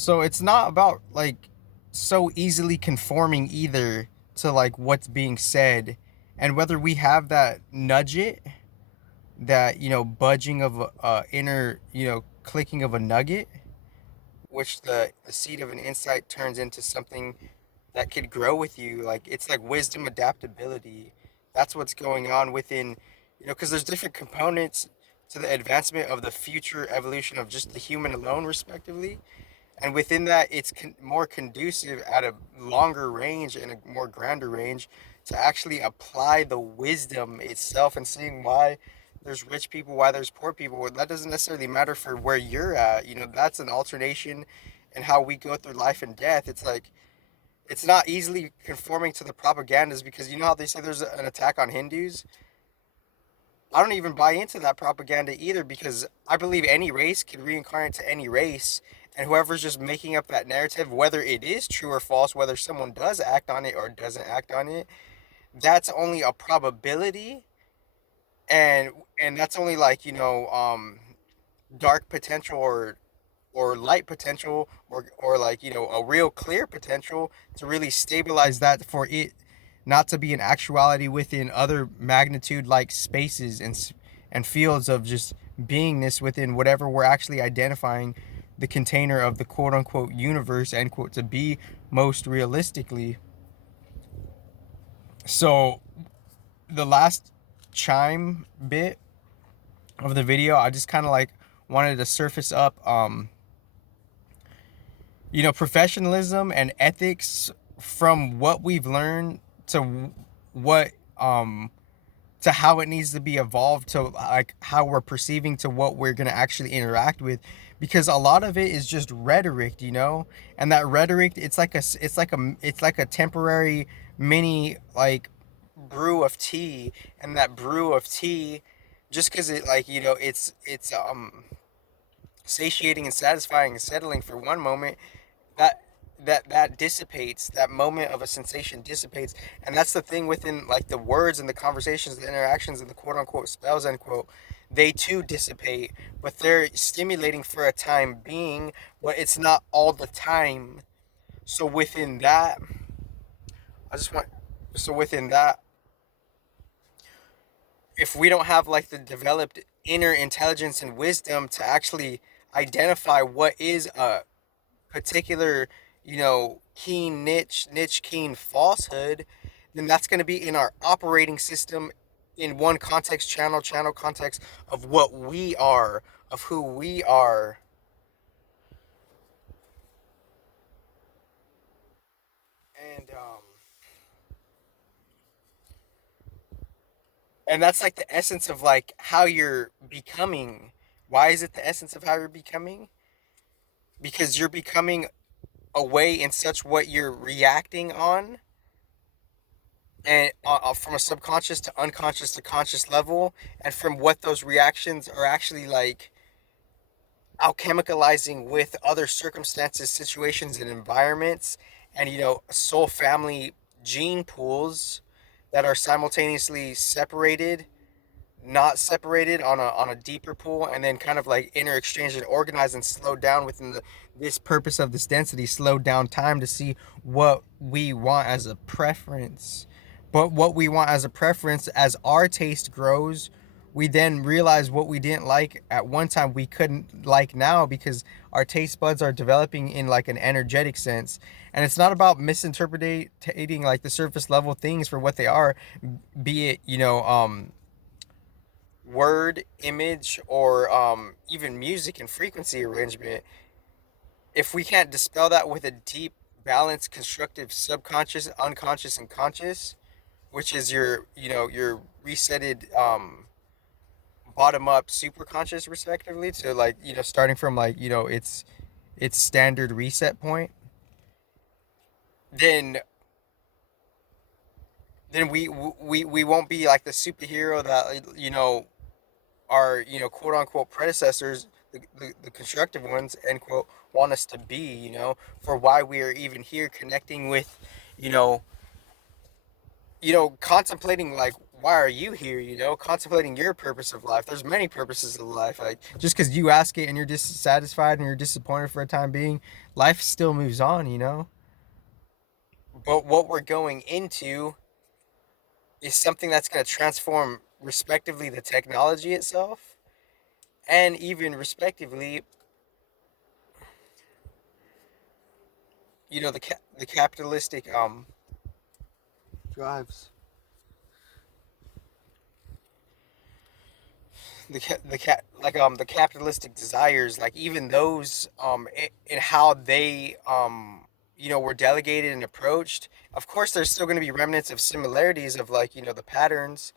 So it's not about like so easily conforming either to like what's being said, and whether we have that nudge it, that budging of a inner clicking of a nugget, which the seed of an insight turns into something that could grow with you. Like it's like wisdom adaptability. That's what's going on within, because there's different components to the advancement of the future evolution of just the human alone, respectively. And within that, it's more conducive at a longer range and a more grander range to actually apply the wisdom itself and seeing why there's rich people, why there's poor people. Well, that doesn't necessarily matter for where you're at. That's an alternation in how we go through life and death. It's like it's not easily conforming to the propagandas, because you know how they say there's an attack on Hindus? I don't even buy into that propaganda either, because I believe any race could reincarnate to any race, and whoever's just making up that narrative, whether it is true or false, whether someone does act on it or doesn't act on it, that's only a probability, and that's only like dark potential or light potential, or like a real clear potential to really stabilize that for it not to be an actuality within other magnitude like spaces and fields of just beingness within whatever we're actually identifying the container of the quote unquote universe end quote to be most realistically. So the last chime bit of the video, I just kind of like wanted to surface up professionalism and ethics from what we've learned to what to how it needs to be evolved to like how we're perceiving to what we're going to actually interact with, because a lot of it is just rhetoric, and that rhetoric, it's like a temporary mini like brew of tea, and that brew of tea, just because it like it's satiating and satisfying and settling for one moment, that that dissipates, that moment of a sensation dissipates. And that's the thing within like the words and the conversations, the interactions and the quote unquote spells end quote, they too dissipate, but they're stimulating for a time being, but it's not all the time. So within that, I just want so within that, if we don't have like the developed inner intelligence and wisdom to actually identify what is a particular, keen niche keen falsehood, then that's going to be in our operating system in one context, channel context of what we are, of who we are. And that's like the essence of like how you're becoming. Why is it the essence of how you're becoming? Because you're becoming away in such what you're reacting on, and from a subconscious to unconscious to conscious level, and from what those reactions are actually like alchemicalizing with other circumstances, situations, and environments, and soul family gene pools that are simultaneously separated, not separated on a deeper pool, and then kind of like inter exchange and organize and slow down within this purpose of this density, slow down time to see what we want as a preference. But what we want as a preference, as our taste grows, we then realize what we didn't like at one time we couldn't like now, because our taste buds are developing in like an energetic sense. And it's not about misinterpreting like the surface level things for what they are, be it word, image, or even music and frequency arrangement. If we can't dispel that with a deep, balanced, constructive subconscious, unconscious, and conscious, which is your resetted bottom up superconscious respectively, to like starting from like its standard reset point, then we won't be like the superhero that our quote unquote predecessors, the constructive ones end quote, want us to be, for why we are even here connecting with you know contemplating like why are you here, contemplating your purpose of life. There's many purposes of life. Like, just because you ask it and you're dissatisfied and you're disappointed for a time being, life still moves on. But what we're going into is something that's going to transform, respectively, the technology itself, and even respectively, the capitalistic drives. The capitalistic desires, like, even those, in how they, were delegated and approached. Of course, there's still going to be remnants of similarities of, like, the patterns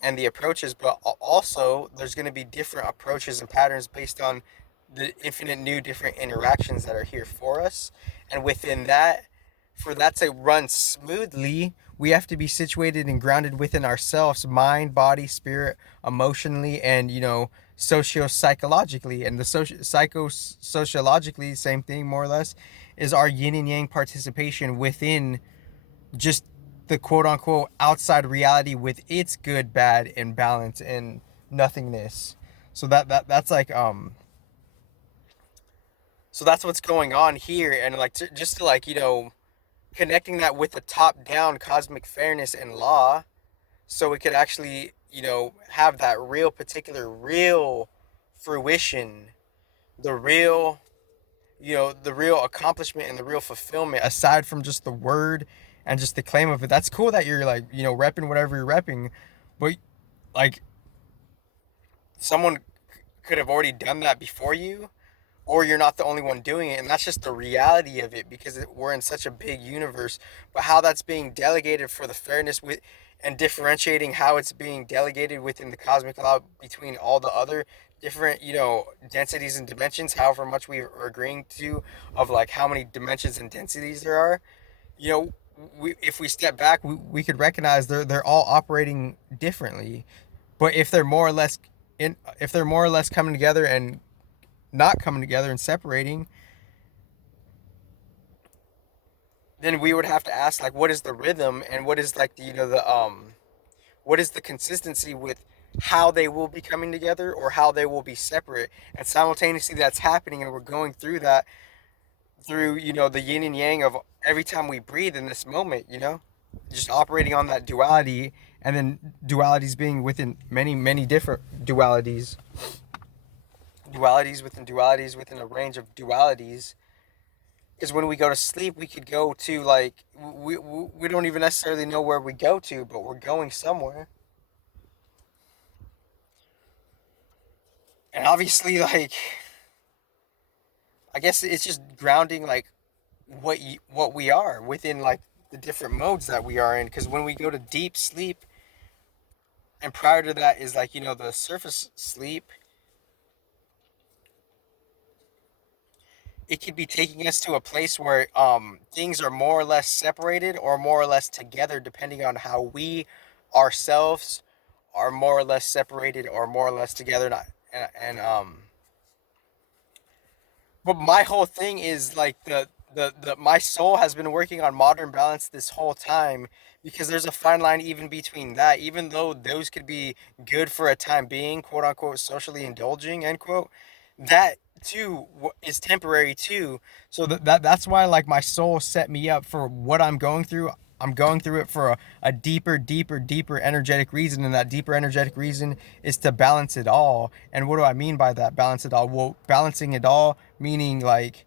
and the approaches, but also there's going to be different approaches and patterns based on the infinite new different interactions that are here for us. And within that, for that to run smoothly, we have to be situated and grounded within ourselves, mind, body, spirit, emotionally, and socio-psychologically. And the sociologically, same thing more or less, is our yin and yang participation within just the quote unquote outside reality with its good, bad, and balance and nothingness. So that's like, so that's what's going on here. And like, just to, like, connecting that with the top down cosmic fairness and law, so we could actually, have that real fruition, the real, the real accomplishment and the real fulfillment, aside from just the word and just the claim of it. That's cool that you're, like, repping whatever you're repping, but, like, someone could have already done that before you, or you're not the only one doing it, and that's just the reality of it, because we're in such a big universe. But how that's being delegated for the fairness with, and differentiating how it's being delegated within the cosmic law between all the other different, densities and dimensions, however much we are agreeing to, of, like, how many dimensions and densities there are. you know if we step back, we could recognize they're all operating differently. But if they're more or less coming together and not coming together and separating, then we would have to ask, like, what is the rhythm, and what is, like, what is the consistency with how they will be coming together or how they will be separate. And simultaneously that's happening, and we're going through that, through, the yin and yang of every time we breathe in this moment, just operating on that duality, and then dualities being within many different dualities within dualities within a range of dualities. Because when we go to sleep, we could go to, like, we don't even necessarily know where we go to, but we're going somewhere. And obviously, like, I guess it's just grounding, like, what we are within, like, the different modes that we are in. Because when we go to deep sleep, and prior to that is, like, the surface sleep, it could be taking us to a place where things are more or less separated or more or less together, depending on how we ourselves are more or less separated or more or less together. Not and But my whole thing is, like, the my soul has been working on modern balance this whole time, because there's a fine line even between that, even though those could be good for a time being, quote unquote, socially indulging, end quote. That too is temporary too. So that's why, like, my soul set me up for what I'm going through. I'm going through it for a deeper energetic reason, and that deeper energetic reason is to balance it all. And what do I mean by that, balance it all? Well, balancing it all meaning, like,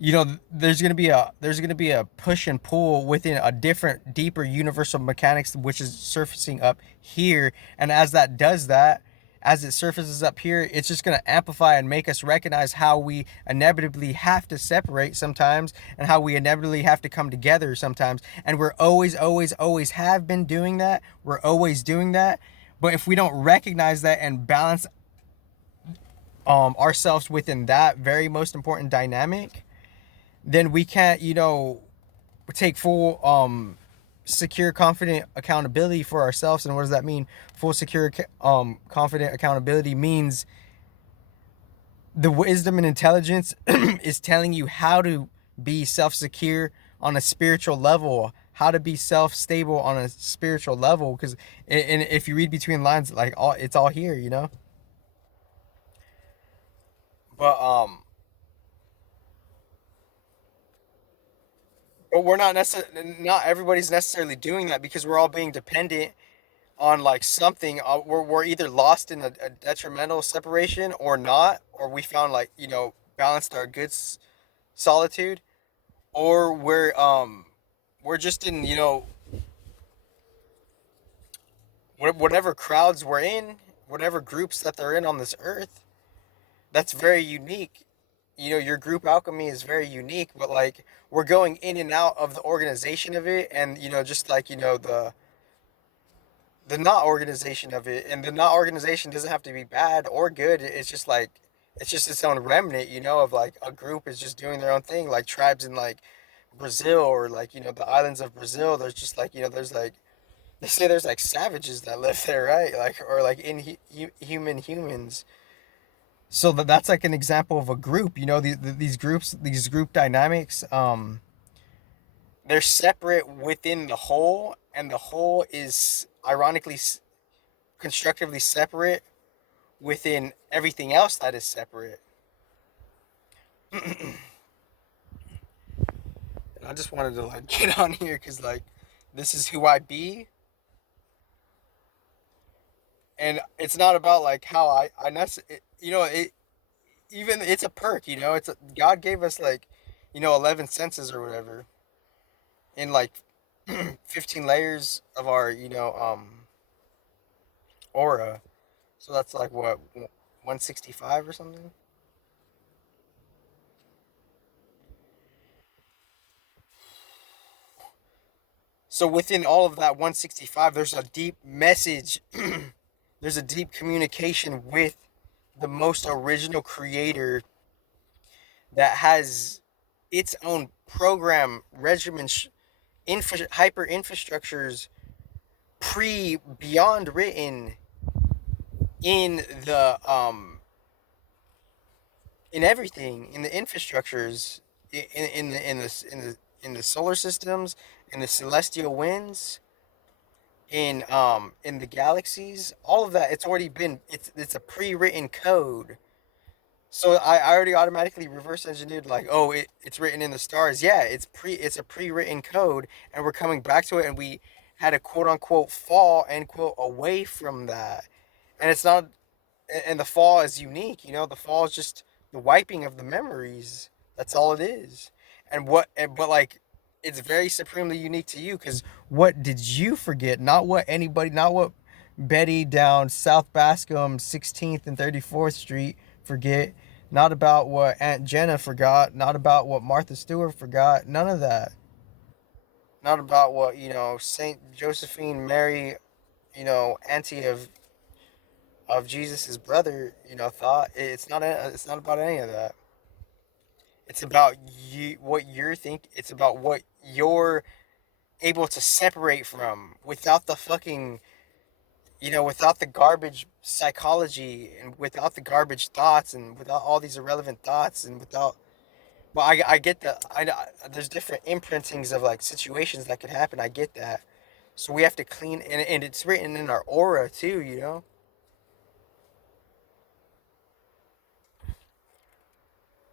there's gonna be a push and pull within a different, deeper universal mechanics, which is surfacing up here. And as it surfaces up here, it's just gonna amplify and make us recognize how we inevitably have to separate sometimes, and how we inevitably have to come together sometimes. And we're always have been doing that. We're always doing that. But if we don't recognize that and balance ourselves within that very most important dynamic, then we can't, take full, secure, confident accountability for ourselves. And what does that mean? Full, secure, confident accountability means the wisdom and intelligence is telling you how to be self-secure on a spiritual level, how to be self-stable on a spiritual level, because and if you read between lines, like all it's all here, you know. But we're not necessarily, not everybody's necessarily doing that, because we're all being dependent on like something. We're either lost in a detrimental separation or not, or we found like, balanced our good solitude, or we're just in, whatever crowds we're in, whatever groups that they're in on this earth. That's very unique. Your group alchemy is very unique, but like we're going in and out of the organization of it, and just like the not organization of it, and the not organization doesn't have to be bad or good. It's just like it's just its own remnant, of like a group is just doing their own thing, like tribes in like Brazil, or like the islands of Brazil. There's just like there's like they say there's like savages that live there, right? Like, or like human humans. So that's like an example of a group. These groups, these group dynamics. They're separate within the whole, and the whole is ironically constructively separate within everything else that is separate. And I just wanted to like get on here because like this is who I be, and it's not about like how it, even it's a perk. God gave us like 11 senses or whatever, in like 15 layers of our aura. So that's like what, 165 or something. So within all of that 165, there's a deep message. There's a deep communication with the most original creator that has its own program regimen, hyper infrastructures pre beyond written in the in everything, in the infrastructures, in the solar systems, in the celestial winds, in the galaxies. All of that, it's already been, it's a pre-written code. So I already automatically reverse engineered, like, oh, it's written in the stars. Yeah, it's a pre-written code, and we're coming back to it, and we had a quote unquote fall end quote away from that. And it's not, and the fall is unique. The fall is just the wiping of the memories. That's all it is. But like, it's very supremely unique to you, because what did you forget? Not what anybody, not what Betty down South Bascom 16th and 34th Street forget. Not about what Aunt Jenna forgot. Not about what Martha Stewart forgot. None of that. Not about what Saint Josephine Mary, auntie of Jesus's brother, thought. It's not about any of that. It's about you, what you're think. It's about what you're able to separate from, without the fucking, without the garbage psychology, and without the garbage thoughts, and without all these irrelevant thoughts, and without. Well, I get that. There's different imprintings of like situations that could happen. I get that. So we have to clean, and it's written in our aura too.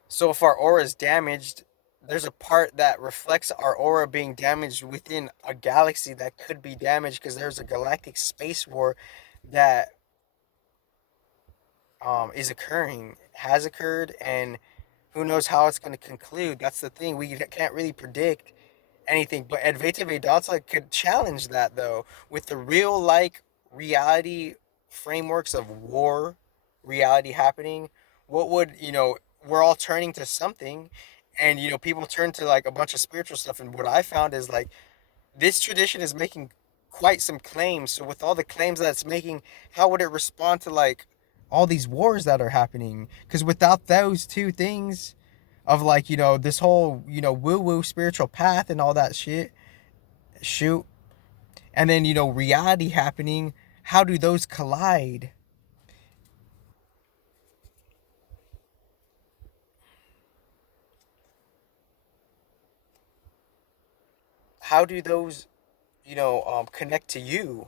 So if our aura is damaged, there's a part that reflects our aura being damaged within a galaxy that could be damaged, because there's a galactic space war that is occurring, has occurred, and who knows how it's going to conclude. That's the thing. We can't really predict anything. But Advaita Vedanta could challenge that, though, with the real like reality frameworks of war, reality happening. What would We're all turning to something, and people turn to like a bunch of spiritual stuff. And what I found is like this tradition is making quite some claims. So with all the claims that it's making, how would it respond to like all these wars that are happening? Because without those two things, of like this whole woo woo spiritual path and all that shit, shoot, and then reality happening, how do those collide? how do those, connect to you?